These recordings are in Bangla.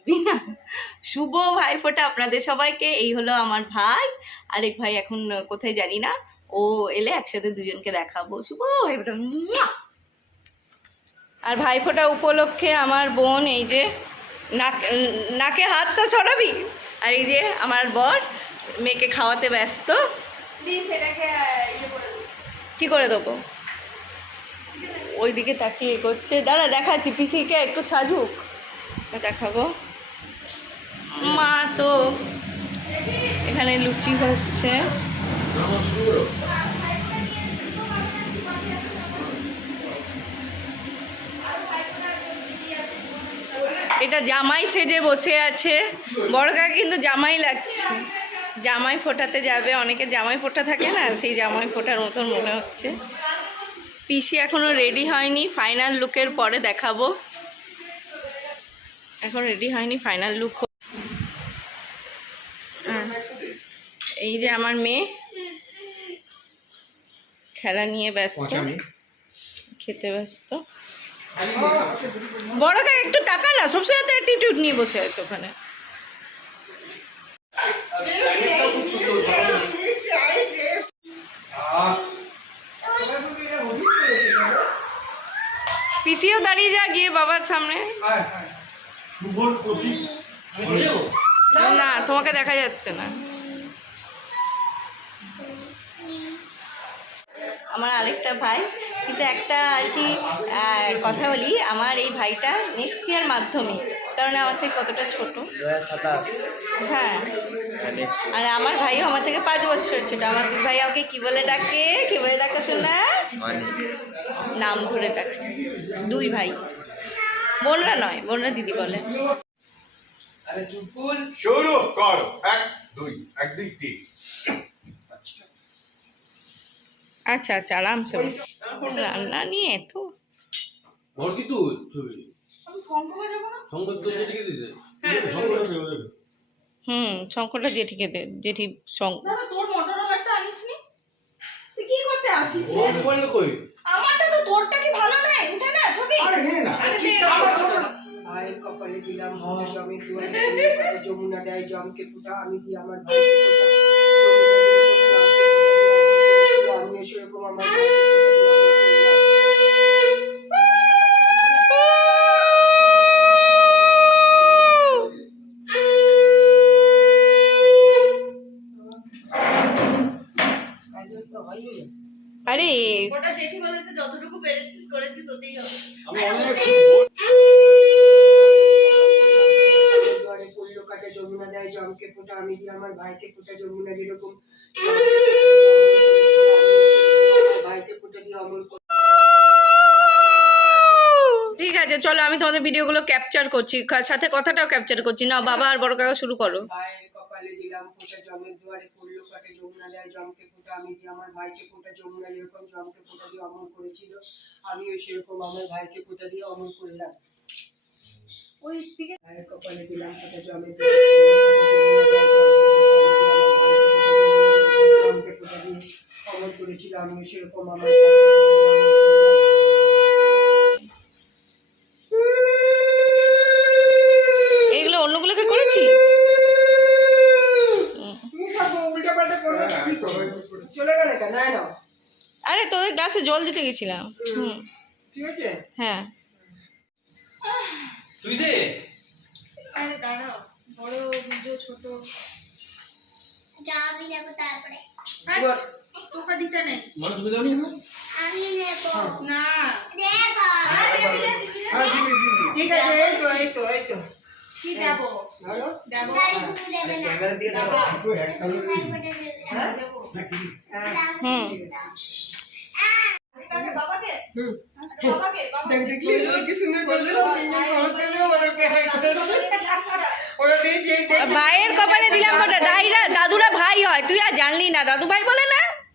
বলবি না? শুভ ভাই ফোটা আপনাদের সবাইকে। এই হলো আমার ভাই। আরেক ভাই এখন কোথায় জানি না। ও এলে একসাথে দুজনকে দেখাবো। শুভ ভাই ফোঁটা, মুয়া! আর ভাইফোঁটা উপলক্ষে আমার বোন এই যে নাক নাকে হাতটা ছড়াবি? আর এই যে আমার বর মেয়েকে খাওয়াতে ব্যস্ত। কি করে দেবো? ওই দিকে তাকিয়ে করছে। দাঁড়া দেখাচ্ছি। পিসিকে একটু সাজুক। দেখাবো। মা তো এখানে লুচি হচ্ছে। এটা জামাই সেজে বসে আছে। বড় কাকা কিন্তু জামাই লাগছে। জামাই ফোটাতে যাবে। অনেকে জামাই ফোটা থাকে না, সেই জামাই ফোটার মতন মনে হচ্ছে। পিসি এখনও রেডি হয়নি। ফাইনাল লুকের পরে দেখাবো। এখন রেডি হয়নি ফাইনাল লুক এই যে আমার মেয়ে। খেলা নিয়ে ব্যস্ত। খেতে ব্যস্ত। বড় কাকা একটু টাকা না সবসময় তো অ্যাটিটিউড নিয়ে বসে আছে ওখানে। পিসিও দাঁড়িয়ে যা গিয়ে বাবার সামনে। না তোমাকে দেখা যাচ্ছে না। আমার আরেকটা ভাই। কিন্তু একটা আর কি কথা বলি আমার এই ভাইটা নেক্সট ইয়ার মাধ্যমে কারণ আমার থেকে কতটা ছোট? সাতাশ। হ্যাঁ। আর আমার ভাইও আমার থেকে পাঁচ বছর ছোট। আমার ভাই আমাকে কি বলে ডাকে? কি বলে ডাকে শোনা? মানে। নাম ধরে ডাকে। দুই ভাই। বোনরা নয় বোনরা দিদি বলে। আরে শুরু করো এক দুই এক দুই তিন আচ্ছা আচ্ছা আরামসে বসে। রান্না নিয়ে তো। ভর্তি তুই ছবি। তো হুম শঙ্করটা জেঠিকে দে জেঠি শঙ্ক দাদা তোর মোটরোলারটা আনিসনি? তুই কি করতে আছিস ও কই? আমারটা তো তোরটা কি ভালো নেই? উঠে না ছবি। ভাইয়ের কপালে দিলাম হওয়া জমে দুয়ারে যমুনা দেয় জমকে ফুটা আমি দিই আমার ভাইকে ফোঁটা যমুনা দিল জমকে ফোঁটা দিল, আমিও সেরকম আমার না। আরে ওটা জেঠি বলেছে যতটুকু পেরেছিস করেছিস ওতেই হবে আমি অনেক কাটা যমুনা দেয় জমকে ফোঁটা আমি দিই আমার ভাইকে ফোঁটা যমুনা যেরকম ভাইকে ফোঁটা দিয়ে অমর করলাম। ঠিক আছে চলো আমি তোমাদের ভিডিওগুলো ক্যাপচার করছি। সাথে কথাটাও ক্যাপচার করছি। না বাবা আর বড় কাকা শুরু করো। ভাইয়ের কপালে দিলাম ফোঁটা জমের দুয়ারে পড়ল কাটে যমুনা দেয় জমকে ফোঁটা আমি দিই আমার ভাইকে ফোঁটা যমুনা যেরকম জমকে ফোঁটা দিয়ে অমর করেছিল। আমিও সেরকম আমার ভাইকে ফোঁটা দিয়ে অমর করলাম। ওই দিকে ভাইয়ের কপালে দিলাম ফোঁটা জমের দেয় জমকে ফোঁটা দিয়ে অমর করেছিল আমিও সেরকম আমার এগুলো অন্যগুলোকে করেছিস? চলে গেলে কেন? না আরে তোদের গ্লাসে জল দিতে গেছিলাম। হুম। ঠিক আছে? হ্যাঁ। তুই দে। আরে দাঁড়াও বড় ছোট। যাবি তারপরে। তোকা দিতে নেই। মানে তুমি দাও নি আমি নেব। না। দেব। আরে দিবি না, দিবি না। ঠিক আছে এই তো এই তো এই তো। কি দেবো? ধরো দেবো। না। ক্যামেরা দিয়ে দাও। বাবাকে? হুম। বাবাকে দেখ দেখলি? কি সুন্দর বলল দেবো ওদেরকে হ্যাঁ ভাইয়ের কপালে দিলাম দাদুরা ভাই হয় তুই আর জানলি না দাদু ভাই বলে না?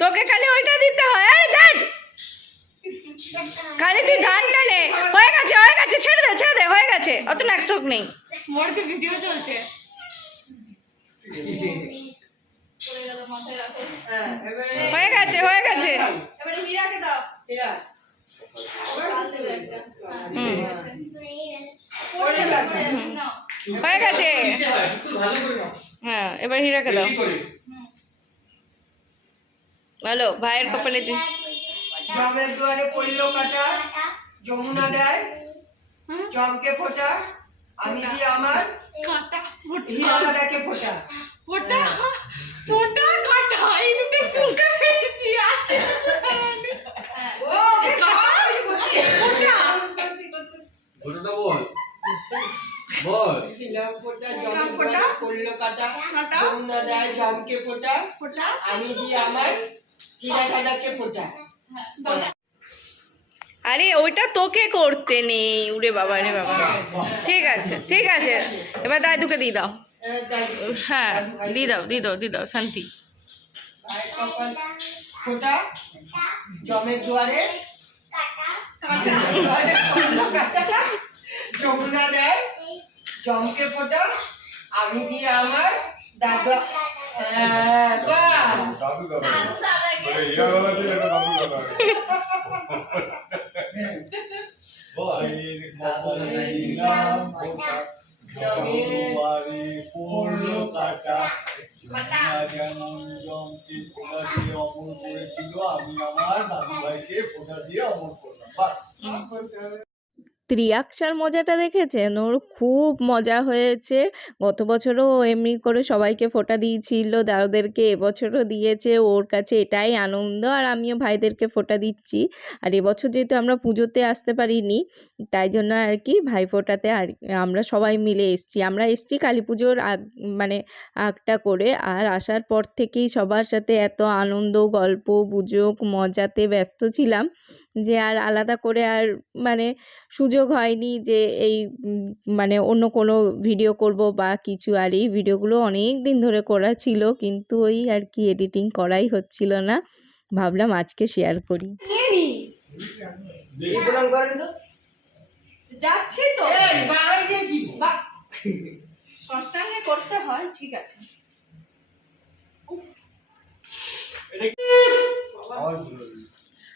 তোকে খালি ওইটা দিতে হয়। খালি তুই ধানটা নে। হয়ে গেছে হয়ে গেছে ছেড়ে দে ছেড়ে দে হয়ে গেছে। অত নাক নেই। মোর তো ভিডিও চলছে। মাথায় রাখো হ্যাঁ হয়ে গেছে হয়ে গেছে। এবারে দাও হ্যাঁ হয়ে গেছে। হয়, একটু ভালো করে নাও। হ্যাঁ এবার হীরাকে দাও। বলো ভাইয়ের কপালে দিন জমের দুয়ারে পড়ল কাটা যমুনা দেয় জমকে ফোটা আমি দিয়ে আমার কাটা ফোটা। কাটা এই দুটো ওটা বল বল ফোটা পড়ল কাটা কাটা? যমুনা দেয় জমকে ফোটা ফোটা আমি দিয়ে আমার হীরা কাটাকে ফোটা আরে ওইটা তোকে করতে নেই। উরে বাবা রে বাবা। ঠিক আছে ঠিক আছে। এবার দাদুকে দিয়ে দাও। হ্যাঁ, দিয়ে দাও দিয়ে দাও দিয়ে দাও শান্তি। ফোটা জমের দুয়ারে। যমুনা দেয় জমকে ফোটা আমি দিয়ে আমার দাদা হ্যাঁ, দাদু দাদা ত্রিয়াক্ষার মজাটা দেখেছেন? ওর খুব মজা হয়েছে। গত বছরও এমনি করে সবাইকে ফোঁটা দিয়েছিল, দাদাদেরকে এবছরও দিয়েছে। ওর কাছে এটাই আনন্দ আর আমিও ভাইদেরকে ফোটা দিচ্ছি। আর এবছর যেহেতু আমরা পুজোতে আসতে পারিনি, তাই জন্য আর কি ভাই ফোঁটাতে আর আমরা সবাই মিলে এসছি। আমরা এসছি কালী পুজোর আগ মানে আগটা করে আর আসার পর থেকেই সবার সাথে এত আনন্দ, গল্প, গুজব, মজাতে ব্যস্ত ছিলাম। যে আর আলাদা করে আর মানে সুযোগ হয়নি যে এই মানে অন্য কোনো ভিডিও করব বা কিছু। আর এই ভিডিওগুলো অনেক দিন ধরে করা ছিল কিন্তু ওই আর কি এডিটিং করাই হচ্ছিল না। ভাবলাম আজকে শেয়ার করি। যাচ্ছি তো। করতে হয় ঠিক আছে।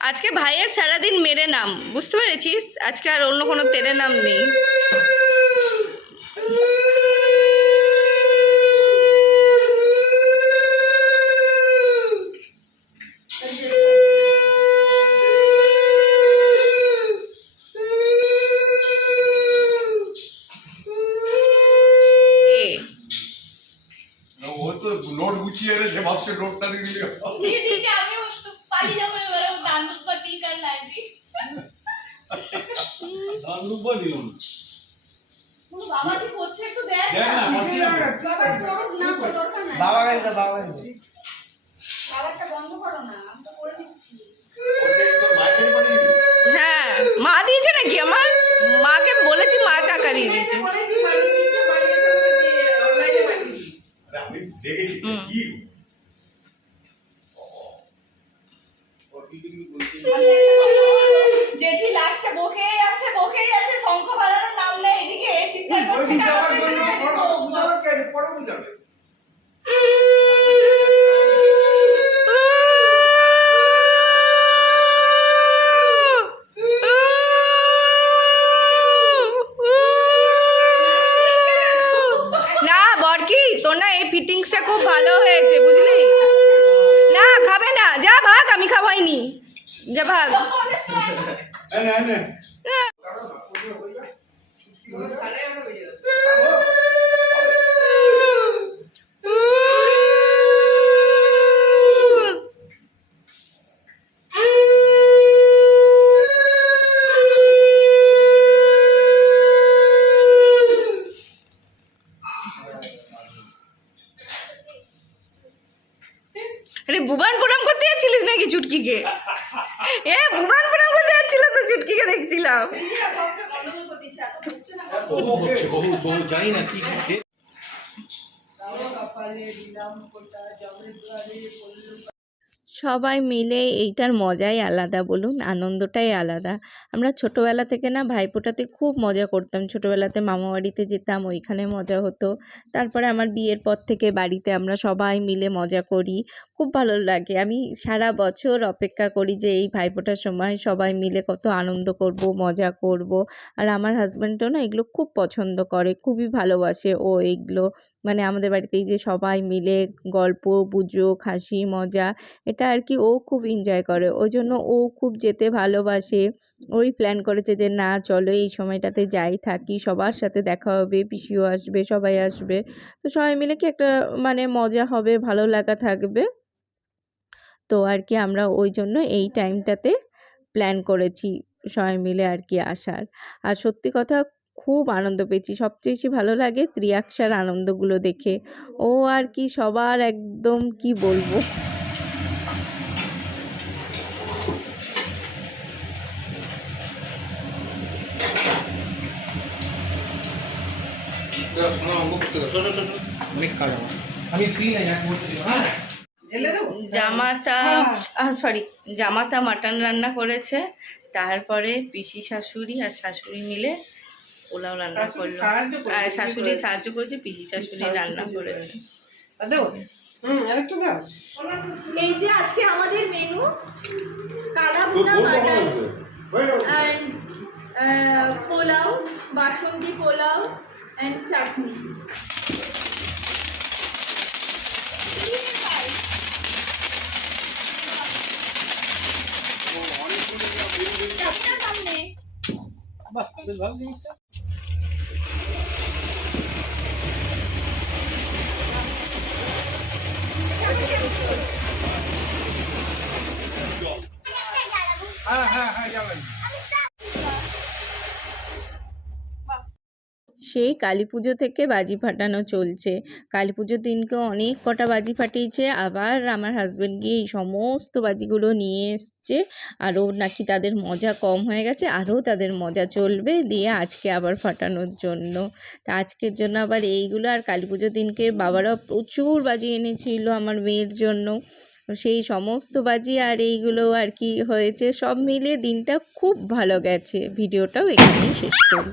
আজকে ভাইয়ের সারাদিন মেরে নাম বুঝতে পেরেছিস? আজকে আর অন্য কোনো তেরে নাম নেই। ও তো নোট গুছিয়ে এনেছে ভাবছে নোটটা দিয়ে দিলে দিয়ে দিয়েছি পালিয়ে যাব এবারে দান পাতি কার লাইনি দাম রূপা দিল না। বাবা কি করছে একটু দেখ দেখ না পাচ্ছি বাবা করুক না দরকার নাই। বাবা গাইছে বাবা গাইছে বাবারটা বন্ধ করো না আমি তো করে দিচ্ছি। তোর মায়ের কাছে পাঠিয়ে দিবি হ্যাঁ মা দিয়েছে নাকি আমার? মাকে বলেছি মা টাকা দিয়ে দিয়েছে। আমি দেখেছি কি জেঠি লাস্টে বকেই যাচ্ছে বকেই যাচ্ছে শঙ্খ বাজানোর নাম নেই এদিকে চিৎকার করছে টাকা পয়সা নেই, এদিকে পরে বুঝাবে না বরকি তোর না এই ফিটিংসটা খুব ভালো হয়েছে বুঝলি না খাবে না যা ভাগ আমি খাওয়াইনি যা ভাগ হ্যাঁ হ্যাঁ হ্যাঁ আরে বুবান প্রণাম করতে যাচ্ছিলিস নাকি চুটকিকে এ বুবান বুড়ান করতে যাচ্ছিল তো চুটকিকে দেখছিলাম দিদিরা সবকে গন্ডগোল করে দিচ্ছে, এত বকছে না। বহু হচ্ছে বহু বহু জানি না কি কপালে দিলাম ফোঁটা জমের দুয়ারে সবাই মিলে এইটার মজাই আলাদা বলুন, আনন্দটাই আলাদা। আমরা ছোটোবেলা থেকে না ভাইফোঁটাতে খুব মজা করতাম। ছোটোবেলাতে মামা বাড়িতে যেতাম, ওইখানে মজা হতো। তারপরে আমার বিয়ের পর থেকে বাড়িতে আমরা সবাই মিলে মজা করি। খুব ভালো লাগে। আমি সারা বছর অপেক্ষা করি যে এই ভাইফোঁটার সময় সবাই মিলে কত আনন্দ করব, মজা করব। আর আমার হাজব্যান্ডও না এগুলো খুব পছন্দ করে, খুবই ভালোবাসে ও এইগুলো মানে আমাদের বাড়িতে এই যে সবাই মিলে গল্প গুজব হাসি, মজা, এটা আর কি ও খুব এনজয় করে। ওই জন্য ও খুব যেতে ভালোবাসে। ওই প্ল্যান করেছে যে, না, চলো এই সময়টাতে যাই, থাকি, সবার সাথে দেখা হবে, পিসিও আসবে, সবাই আসবে। তো সবাই মিলে কি একটা মানে মজা হবে, ভালো লাগা থাকবে। তো আর কি আমরা ওই জন্য এই টাইমটাতে প্ল্যান করেছি সবাই মিলে আর কি আসার। আর সত্যি কথা, খুব আনন্দ পেয়েছি। সবচেয়ে বেশি ভালো লাগে ত্রিয়াক্ষার আনন্দগুলো দেখে। ও আর কি সবার একদম, কি বলব শোনো অঙ্ক করতে শোনো শোনো অনেক কাজ আমার আমি ফ্রি মুহূর্তে দিব, হ্যাঁ। জামাতা সরি জামাতা মাটন রান্না করেছে। তারপরে পিসি শাশুড়ি আর শাশুড়ি মিলে পোলাও রান্না করল। আর শাশুড়ি সাহায্য করেছে পিসি শাশুড়ি রান্না করেছে। হুম আরেকটু দাও। এই যে আজকে আমাদের menu kala bhuna mutton uh, pulao basanti pulao and chutney সামনে বাহ বেশ ভালো জিনিসটা সেই কালী পুজো থেকে বাজি ফাটানো চলছে। কালী পুজোর দিনকে অনেক কটা বাজি ফাটিয়েছে। আবার আমার হাজব্যান্ড গিয়ে এই সমস্ত বাজিগুলো নিয়ে এসছে। আরও নাকি তাদের মজা কম হয়ে গেছে, আরও তাদের মজা চলবে দিয়ে আজকে আবার ফাটানোর জন্য। তা আজকের জন্য আবার এইগুলো আর কালী পুজোর দিনকে বাবারাও প্রচুর বাজি এনেছিল আমার মেয়ের জন্য। সেই সমস্ত বাজি আর এইগুলো আর কি হয়েছে, সব মিলিয়ে দিনটা খুব ভালো গেছে। ভিডিওটাও এখানেই শেষ করি